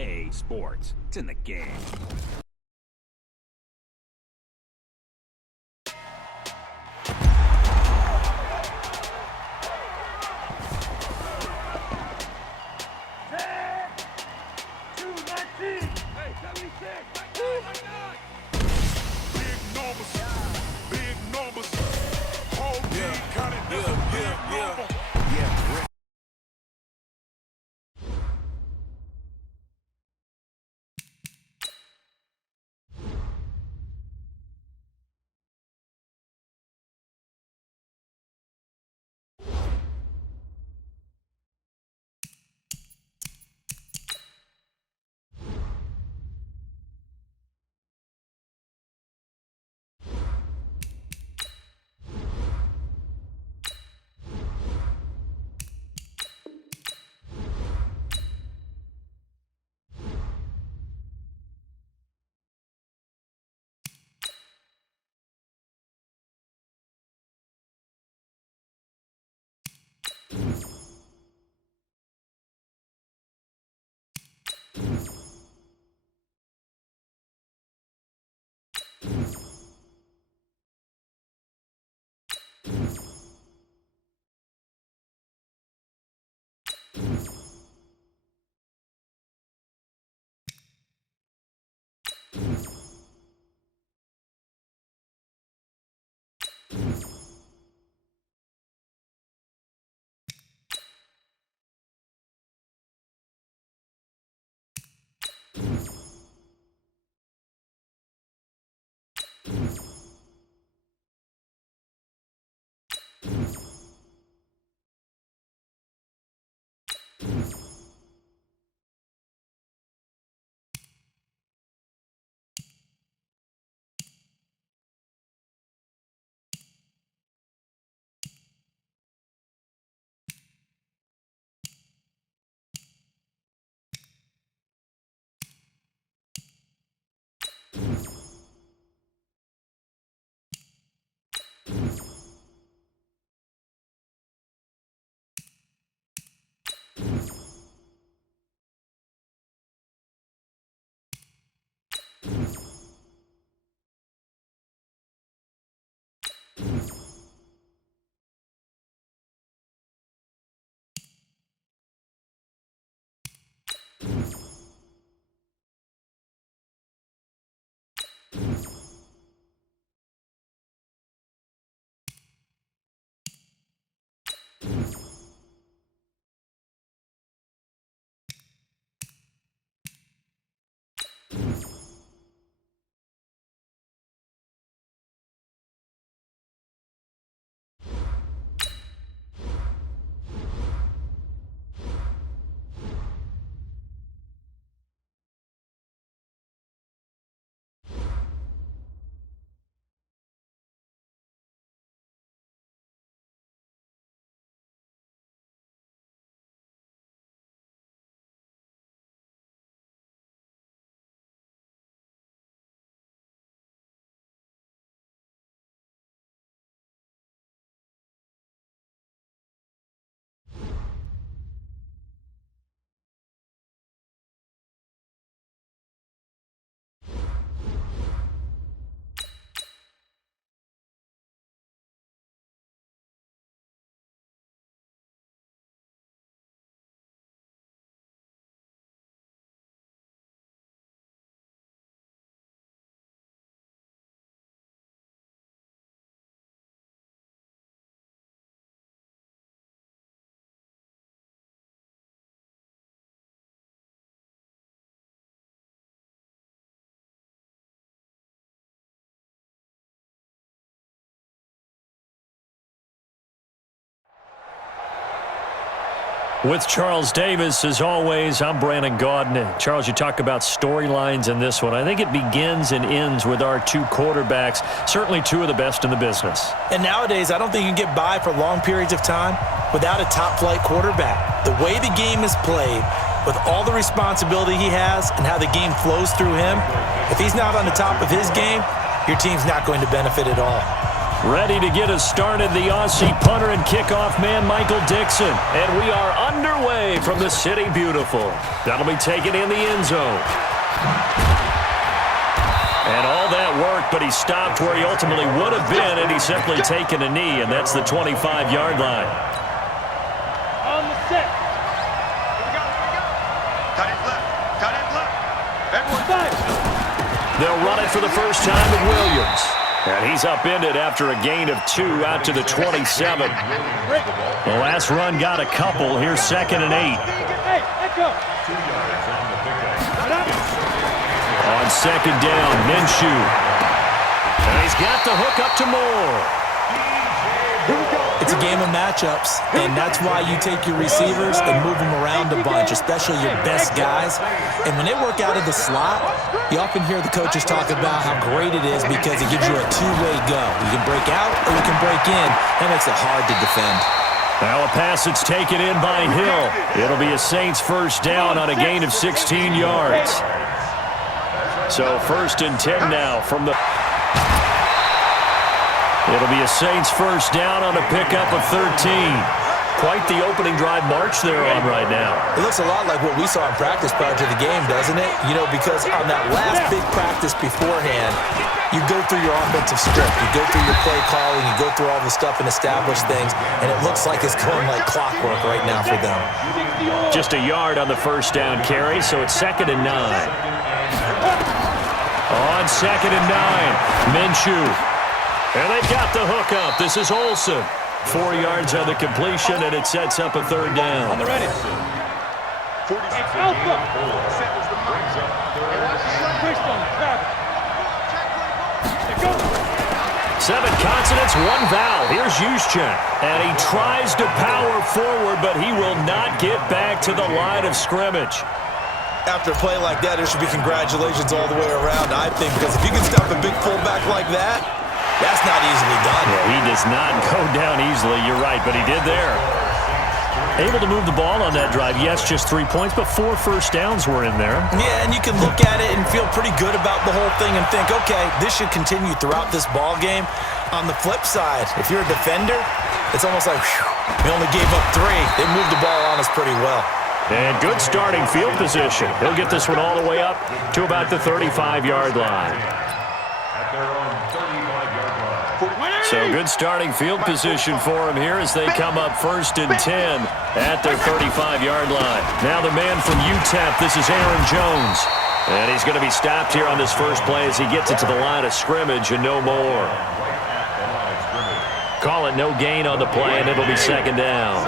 EA Sports. It's in the game. With Charles Davis, as always, I'm Brandon Gaudin. Charles, you talk about storylines in this one. I think it begins and ends with our two quarterbacks, certainly two of the best in the business. And nowadays, I don't think you can get by for long periods of time without a top-flight quarterback. The way the game is played, with all the responsibility he has and how the game flows through him, if he's not on the top of his game, your team's not going to benefit at all. Ready to get us started, the Aussie punter and kickoff man, Michael Dixon. And we are underway from the City Beautiful. That'll be taken in the end zone. And all that work, but he stopped where he ultimately would have been, and he's simply taken a knee, and that's the 25-yard line. On the set. Here we go. Cut it left. Cut it left. Everyone fight. They'll run it for the first time with Williams. And he's upended after a gain of 2 out to the 27. The last run got a couple. Here's 2nd and 8. Hey, let's go. On 2nd down, Minshew. And he's got the hook up to Moore. It's a game of matchups, and that's why you take your receivers and move them around a bunch, especially your best guys. And when they work out of the slot, you often hear the coaches talk about how great it is because it gives you a two-way go. You can break out or you can break in. That makes it hard to defend. Now a pass that's taken in by Hill. It'll be a Saints first down on a gain of 16 yards. So 1st and 10 now from the... It'll be a Saints first down on a pickup of 13. Quite the opening drive march they're on right now. It looks a lot like what we saw in practice prior to the game, doesn't it? You know, because on that last big practice beforehand, you go through your offensive script, you go through your play calling, you go through all the stuff and establish things, and it looks like it's going like clockwork right now for them. Just a yard on the first down carry, so it's 2nd and 9. On 2nd and 9, Minshew. And they've got the hook up. This is Olsen. 4 yards on the completion, and it sets up a 3rd down. On the ready. Alpha. 7 consonants, 1 vowel. Here's Juszczyk. And he tries to power forward, but he will not get back to the line of scrimmage. After a play like that, there should be congratulations all the way around, I think, because if you can stop a big fullback like that, that's not easily done. Yeah, he does not go down easily, you're right, but he did there. Able to move the ball on that drive. Yes, just 3 points, but 4 first downs were in there. Yeah, and you can look at it and feel pretty good about the whole thing and think, okay, this should continue throughout this ball game. On the flip side, if you're a defender, it's almost like, whew, we only gave up 3. They moved the ball on us pretty well. And good starting field position. He'll get this one all the way up to about the 35-yard line. So good starting field position for him here as they come up 1st and 10 at their 35-yard line. Now the man from UTEP, this is Aaron Jones. And he's going to be stopped here on this first play as he gets it to the line of scrimmage and no more. Call it no gain on the play, and it'll be 2nd down.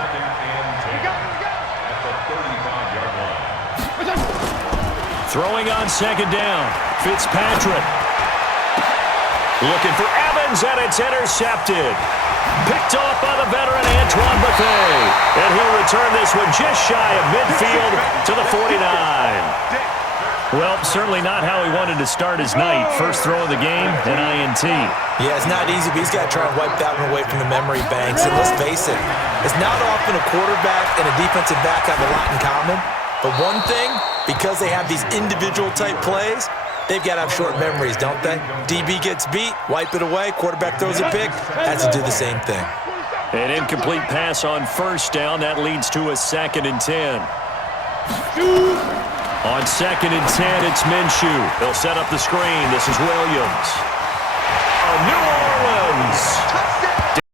Throwing on 2nd down, Fitzpatrick. Looking for Evans, and it's intercepted. Picked off by the veteran Antoine Bethea. And he'll return this one just shy of midfield to the 49. Well, certainly not how he wanted to start his night. First throw of the game, an INT. Yeah, it's not easy, but he's got to try and wipe that one away from the memory banks. And let's face it, it's not often a quarterback and a defensive back have a lot in common. But one thing, because they have these individual-type plays, they've got to have short memories, don't they? DB gets beat, wipe it away, quarterback throws a pick, has to do the same thing. An incomplete pass on first down. That leads to a 2nd and 10. On 2nd and 10, it's Minshew. They'll set up the screen. This is Williams.